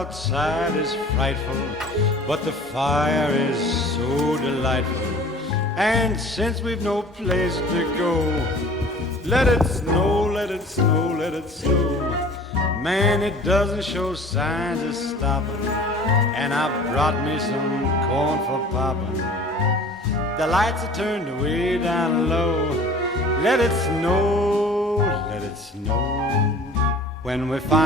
outside is frightful, but the fire is so delightful. And since we've no place to go, let it snow, let it snow, let it snow. Man, it doesn't show signs of stopping, and I brought me some corn for popping. The lights are turned way down low. Let it snow, let it snow. When we find